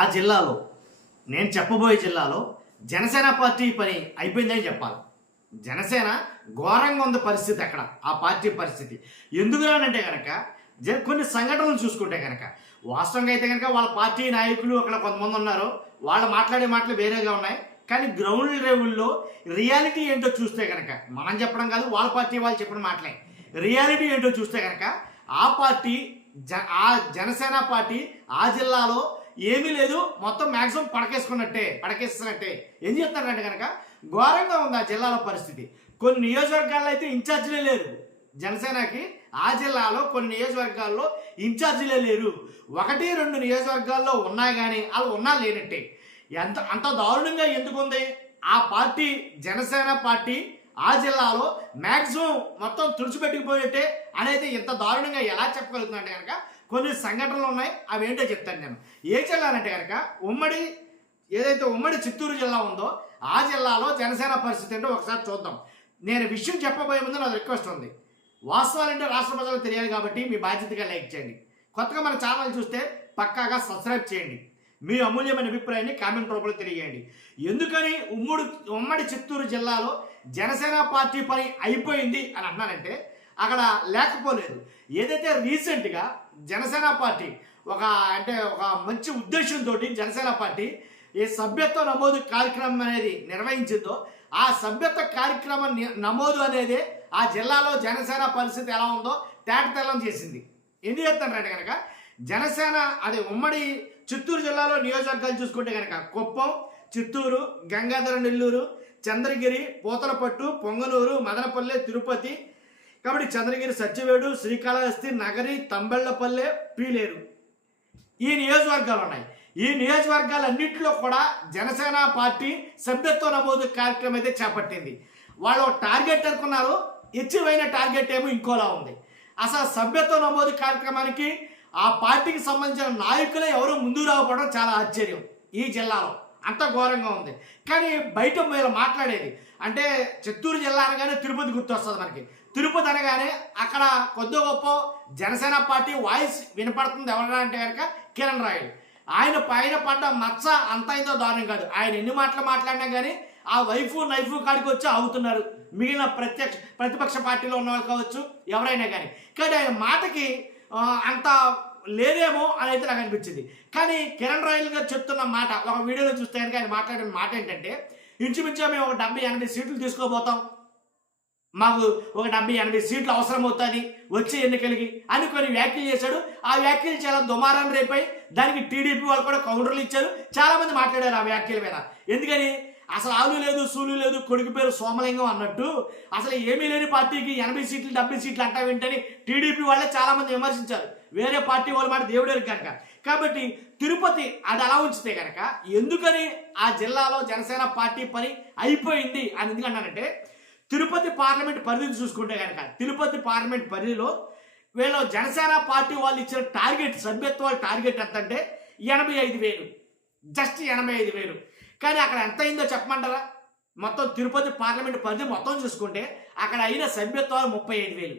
ఆ జిల్లాలో నేను చెప్పబోయే జిల్లాలో జనసేన పార్టీ పని అయిపోయిందని చెప్పాలి. జనసేన ఘోరంగా ఉంది పరిస్థితి అక్కడ, ఆ పార్టీ పరిస్థితి. ఎందుకురానంటే కనుక కొన్ని సంఘటనలు చూసుకుంటే కనుక వాస్తవంగా అయితే కనుక వాళ్ళ పార్టీ నాయకులు అక్కడ కొంతమంది ఉన్నారు, వాళ్ళు మాట్లాడే మాటలు వేరేగా ఉన్నాయి. కానీ గ్రౌండ్ లెవెల్లో రియాలిటీ ఏంటో చూస్తే కనుక, మనం చెప్పడం కాదు, వాళ్ళ పార్టీ వాళ్ళు చెప్పిన మాటలే, రియాలిటీ ఏంటో చూస్తే కనుక ఆ పార్టీ ఆ జనసేన పార్టీ ఆ జిల్లాలో ఏమీ లేదు, మొత్తం మ్యాక్సిమం పడకేస్తున్నట్టే. ఏం చెప్తారంటే కనుక ఘోరంగా ఉంది ఆ జిల్లాలో పరిస్థితి. కొన్ని నియోజకవర్గాల్లో అయితే ఇన్ఛార్జీలే లేరు జనసేనకి. ఆ జిల్లాలో కొన్ని నియోజకవర్గాల్లో ఇన్ఛార్జీలే లేరు. 1-2 నియోజకవర్గాల్లో ఉన్నాయి, కానీ వాళ్ళు ఉన్నా లేనట్టే. అంత దారుణంగా ఎందుకుంది ఆ పార్టీ? జనసేన పార్టీ ఆ జిల్లాలో మ్యాక్సిమం మొత్తం తుడిచిపెట్టుకుపోయినట్టే అనేది ఇంత దారుణంగా ఎలా చెప్పగలుగుతుందంటే కనుక కొన్ని సంఘటనలు ఉన్నాయి, అవి ఏంటో చెప్తాను నేను. ఏ జిల్లా అంటే కనుక ఉమ్మడి చిత్తూరు జిల్లా ఉందో ఆ జిల్లాలో జనసేన పరిస్థితి ఏంటో ఒకసారి చూద్దాం. నేను విషయం చెప్పబోయే ముందు నాకు రిక్వెస్ట్ ఉంది. వాస్తవాలంటే రాష్ట్ర ప్రజలకు తెలియాలి కాబట్టి మీ బాధ్యతగా లైక్ చేయండి. కొత్తగా మన ఛానల్ చూస్తే పక్కాగా సబ్స్క్రైబ్ చేయండి. మీ అమూల్యమైన అభిప్రాయాన్ని కామెంట్ రూపంలో తెలియజేయండి. ఎందుకని ఉమ్మడి చిత్తూరు జిల్లాలో జనసేన పార్టీ పని అయిపోయింది అని అన్నానంటే అక్కడ లేకపోలేదు. ఏదైతే రీసెంట్గా జనసేన పార్టీ ఒక మంచి ఉద్దేశంతో జనసేన పార్టీ ఈ సభ్యత్వ నమోదు కార్యక్రమం అనేది నిర్వహించిందో, ఆ సభ్యత్వ కార్యక్రమం నమోదు అనేది ఆ జిల్లాలో జనసేన పరిస్థితి ఎలా ఉందో తేటతెల్లం చేసింది. ఎందుకు చెప్తానంటే కనుక జనసేన అది ఉమ్మడి చిత్తూరు జిల్లాలో నియోజకవర్గాలు చూసుకుంటే కనుక కుప్పం, చిత్తూరు, గంగాధర నెల్లూరు, చంద్రగిరి, పూతలపట్టు, పొంగనూరు, మదనపల్లె, తిరుపతి, కాబట్టి చంద్రగిరి, సత్యవేడు, శ్రీకాళహస్తి, నగరి, తంబెళ్లపల్లె, పీలేరు ఈ నియోజకవర్గాలు ఉన్నాయి. ఈ నియోజకవర్గాలన్నింటిలో కూడా జనసేన పార్టీ సభ్యత్వ నమోదు కార్యక్రమం అయితే చేపట్టింది. వాళ్ళు టార్గెట్ అనుకున్నారు, అచీవ్ అయిన టార్గెట్ ఏమో ఇంకోలా ఉంది. అసలు సభ్యత్వ నమోదు కార్యక్రమానికి ఆ పార్టీకి సంబంధించిన నాయకులే ఎవరు ముందుకు రాకపోవడం చాలా ఆశ్చర్యం. ఈ జిల్లాలో అంత ఘోరంగా ఉంది. కానీ బయట మీరు మాట్లాడేది అంటే చిత్తూరు జిల్లా అనగానే తిరుపతి గుర్తొస్తుంది మనకి. తిరుపతి అనగానే అక్కడ కొద్ది గొప్ప జనసేన పార్టీ వాయిస్ వినపడుతుంది. ఎవరైనా అంటే కనుక కిరణ్ రాయల్. ఆయన పైన పడ్డ మచ్చ అంత ఇంతో దారుణం కాదు. ఆయన ఎన్ని మాటలు మాట్లాడినా కానీ ఆ నైఫు కాడికి వచ్చి అవుతున్నారు మిగిలిన ప్రతిపక్ష పార్టీలో ఉన్న వాళ్ళు కావచ్చు, ఎవరైనా కానీ. కానీ ఆయన మాటకి అంత లేదేమో అని అయితే నాకు అనిపించింది. కానీ కిరణ్ రాయల్ గారు చెప్తున్న మాట ఒక వీడియోలో చూస్తే కనుక ఆయన మాట్లాడిన మాట ఏంటంటే, ఇంచుమించు మేము ఒక 70-80 సీట్లు తీసుకోబోతాం, మాకు ఒక 70-80 సీట్లు అవసరం అవుతుంది వచ్చే ఎన్నికలకి అని కొన్ని వ్యాఖ్యలు చేశాడు. ఆ వ్యాఖ్యలు చాలా దుమారం రేపాయి. దానికి టీడీపీ వాళ్ళు కూడా కౌంటర్లు ఇచ్చారు. చాలామంది మాట్లాడారు ఆ వ్యాఖ్యల మీద. ఎందుకని అసలు ఆలు లేదు సూలు లేదు, కొడుకు పేరు సోమలింగం అన్నట్టు అసలు ఏమీ లేని పార్టీకి 80 సీట్లు 70 సీట్లు అంటావేంటని టీడీపీ వాళ్ళే చాలామంది విమర్శించారు. వేరే పార్టీ వాళ్ళ మాట దేవుడే కనుక. కాబట్టి తిరుపతి అది అలా ఉంచితే కనుక ఎందుకని ఆ జిల్లాలో జనసేన పార్టీ పని అయిపోయింది అని ఎందుకంటానంటే, తిరుపతి పార్లమెంట్ పరిధిని చూసుకుంటే కనుక తిరుపతి పార్లమెంట్ పరిధిలో వీళ్ళు జనసేన పార్టీ వాళ్ళు ఇచ్చిన టార్గెట్ సభ్యత్వాల టార్గెట్ ఎంత అంటే 85,000, జస్ట్ 85,000. కానీ అక్కడ ఎంత అయిందో చెప్పమంటారా? మొత్తం తిరుపతి పార్లమెంట్ పరిధి మొత్తం చూసుకుంటే అక్కడ అయిన సభ్యత్వాలు 35,000.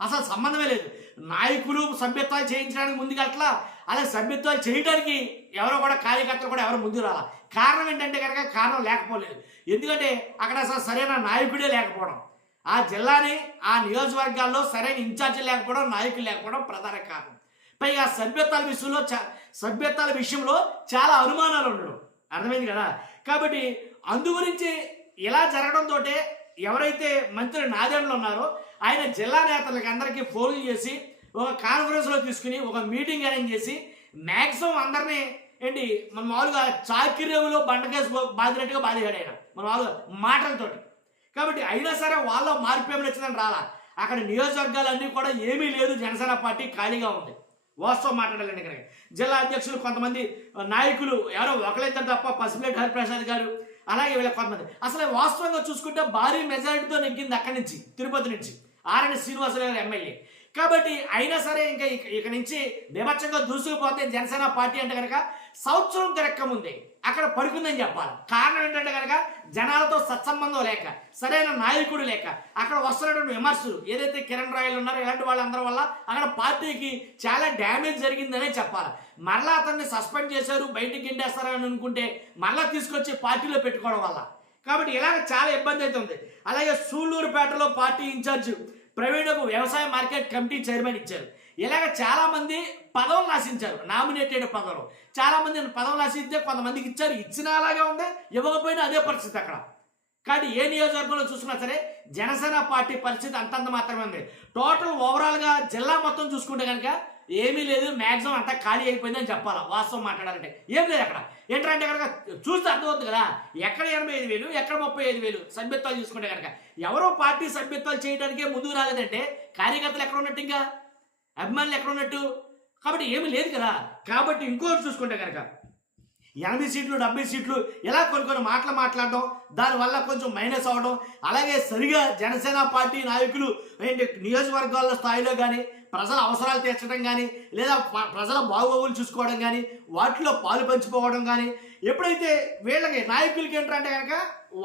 అసలు సంబంధమే లేదు. నాయకులు సభ్యత్వాలు చేయించడానికి ముందుకు అట్లా, అలాగే సభ్యత్వాలు చేయడానికి ఎవరో కూడా కార్యకర్తలు కూడా ఎవరు ముందుకు రాలా. కారణం ఏంటంటే కనుక కారణం లేకపోలేదు. ఎందుకంటే అక్కడ అసలు సరైన నాయకుడే లేకపోవడం, ఆ జిల్లాని ఆ నియోజకవర్గాల్లో సరైన ఇన్ఛార్జీలు లేకపోవడం, నాయకులు లేకపోవడం ప్రధాన కారణం. పైగా సభ్యత్వాల విషయంలో చాలా అనుమానాలు ఉండడం అర్థమైంది కదా. కాబట్టి అందు గురించి ఇలా జరగడంతో ఎవరైతే మంత్రి నాదెండ్లు ఉన్నారో ఆయన జిల్లా నేతలకి అందరికీ ఫోన్లు చేసి ఒక కాన్ఫరెన్స్లో తీసుకుని ఒక మీటింగ్ అరేంజ్ చేసి మ్యాక్సిమం అందరినీ మన మామూలుగా చాకిరేవులో బండకేసి బాధినట్టుగా బాధిగాడు ఆయన మన మామూలుగా మాటలతోటి. కాబట్టి అయినా సరే వాళ్ళ మార్పు ఏమైనా వచ్చిందని రాలా. అక్కడ నియోజకవర్గాలన్నీ కూడా ఏమీ లేదు, జనసేన పార్టీ ఖాళీగా ఉంది. వాస్తవం మాట్లాడాలండి కనుక జిల్లా అధ్యక్షులు కొంతమంది నాయకులు ఎవరో ఒకళ్ళైతే తప్ప పసిపిరెడ్డి హరిప్రసాద్ గారు అలాగే వీళ్ళ కొంతమంది అసలు వాస్తవంగా చూసుకుంటే భారీ మెజారిటీతో నెగ్గింది అక్కడి నుంచి తిరుపతి నుంచి ఆర్ఎన్ శ్రీనివాసరావు గారు ఎమ్మెల్యే. కాబట్టి అయినా సరే ఇంకా ఇక నుంచి బీభత్సంగా దూసుకుపోతే జనసేన పార్టీ అంటే కనుక సంవత్సరం తిరక్కముందే అక్కడ పడుకుందని చెప్పాలి. కారణం ఏంటంటే కనుక జనాలతో సత్సంబంధం లేక, సరైన నాయకుడు లేక, అక్కడ వస్తున్నటువంటి విమర్శలు ఏదైతే కిరణ్ రాయలు ఉన్నారో ఇలాంటి వాళ్ళందరి వల్ల అక్కడ పార్టీకి చాలా డ్యామేజ్ జరిగిందనే చెప్పాలి. మరలా అతన్ని సస్పెండ్ చేశారు, బయటికి గిండేస్తారని అనుకుంటే మరలా తీసుకొచ్చి పార్టీలో పెట్టుకోవడం వల్ల కాబట్టి ఇలాగ చాలా ఇబ్బంది అవుతుంది. అలాగే సూళ్ళూరుపేటలో పార్టీ ఇన్ఛార్జ్ ప్రవీణకు వ్యవసాయ మార్కెట్ కమిటీ చైర్మన్ ఇచ్చారు. ఇలాగ చాలా మంది పదవులు ఆశించారు, నామినేటెడ్ పదవులు చాలా మంది పదవులు ఆశిస్తే కొంతమందికి ఇచ్చారు, ఇచ్చినా అలాగే ఉంది, ఇవ్వకపోయినా అదే పరిస్థితి అక్కడ. కాబట్టి ఏ నియోజకవర్గంలో చూసుకున్నా సరే జనసేన పార్టీ పరిస్థితి అంతంత మాత్రమే ఉంది. టోటల్ ఓవరాల్గా జిల్లా మొత్తం చూసుకుంటే కనుక ఏమీ లేదు, మ్యాక్సిమం అంతా ఖాళీ అయిపోయిందని చెప్పాలా. వాస్తవం మాట్లాడాలంటే ఏం లేదు అక్కడ. ఏంటంటే కనుక చూస్తే అర్థమవుతుంది కదా, ఎక్కడ 85,000 ఎక్కడ 35,000 సభ్యత్వాలు చూసుకుంటే కనుక ఎవరో పార్టీ సభ్యత్వాలు చేయడానికే ముందుకు రాలేదంటే కార్యకర్తలు ఎక్కడ ఉన్నట్టు, ఇంకా అభిమానులు ఎక్కడ ఉన్నట్టు. కాబట్టి ఏమీ లేదు కదా. కాబట్టి ఇంకోటి చూసుకుంటే కనుక 80 సీట్లు 70 సీట్లు ఇలా కొన్ని మాటలు మాట్లాడడం, దానివల్ల కొంచెం మైనస్ అవ్వడం, అలాగే సరిగా జనసేన పార్టీ నాయకులు ఏంటి నియోజకవర్గాల స్థాయిలో కానీ ప్రజల అవసరాలు తీర్చడం కానీ లేదా ప్రజల బాగోగులు చూసుకోవడం కానీ వాటిలో పాలు పంచుకోవడం కానీ, ఎప్పుడైతే వీళ్ళకి నాయకులకి ఏంటంటే కనుక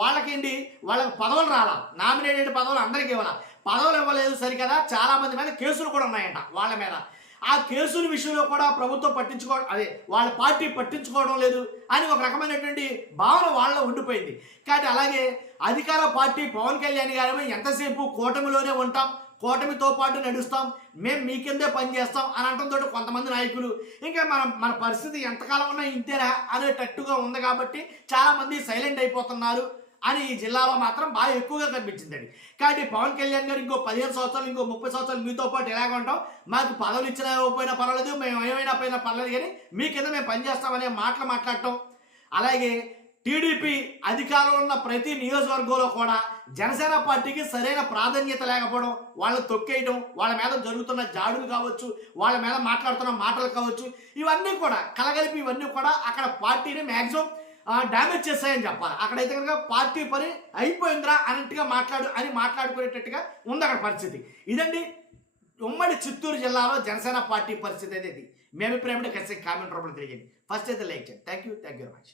వాళ్ళకేంటి వాళ్ళకి పదవులు రాలా, నామినేటెడ్ పదవులు అందరికీ ఇవ్వాలా, పదవులు ఇవ్వలేదు సరికదా, చాలా మంది మీద కేసులు కూడా ఉన్నాయంట వాళ్ళ మీద. ఆ కేసుల విషయంలో కూడా ప్రభుత్వం పట్టించుకోవడం, అదే వాళ్ళ పార్టీ పట్టించుకోవడం లేదు అని ఒక రకమైనటువంటి భావన వాళ్ళలో ఉండిపోయింది. కాబట్టి అలాగే అధికార పార్టీ పవన్ కళ్యాణ్ గారు ఎంతసేపు కూటమిలోనే ఉంటాం, కూటమితో పాటు నడుస్తాం, మేము మీ కిందే పనిచేస్తాం అని అనడంతో కొంతమంది నాయకులు ఇంకా మన పరిస్థితి ఎంతకాలం ఉన్నా ఇంతేరా అనేటట్టుగా ఉంది కాబట్టి చాలామంది సైలెంట్ అయిపోతున్నారు అని ఈ జిల్లాలో మాత్రం బాగా ఎక్కువగా కనిపించిందండి. కాబట్టి పవన్ కళ్యాణ్ గారు ఇంకో 15 సంవత్సరాలు ఇంకో 30 సంవత్సరాలు మీతో పాటు ఎలాగ ఉంటాం, మాకు పదవులు ఇచ్చినా ఇవ్వకపోయినా పర్వాలేదు, మేము ఏమైనా పోయినా పర్లేదు, కానీ మీ కింద మేము పనిచేస్తామనే మాటలు మాట్లాడటం. అలాగే టీడీపీ అధికారంలో ఉన్న ప్రతి నియోజకవర్గంలో కూడా జనసేన పార్టీకి సరైన ప్రాధాన్యత లేకపోవడం, వాళ్ళని తొక్కేయడం, వాళ్ళ మీద జరుగుతున్న జాడులు కావచ్చు, వాళ్ళ మీద మాట్లాడుతున్న మాటలు కావచ్చు, ఇవన్నీ కూడా కలగలిపి ఇవన్నీ కూడా అక్కడ పార్టీని మ్యాక్సిమం డ్యామేజ్ చేస్తాయని చెప్పాలి. అక్కడైతే కనుక పార్టీ పని అయిపోయిందిరా అన్నట్టుగా మాట్లాడుకునేటట్టుగా ఉంది అక్కడ పరిస్థితి. ఇదండి ఉమ్మడి చిత్తూరు జిల్లాలో జనసేన పార్టీ పరిస్థితి అనేది. మేము ప్రేమని ఖచ్చితంగా కామెంట్ రూపంలో తెలియజేయండి. ఫస్ట్ అయితే లైక్ చేయండి. Thank you very much.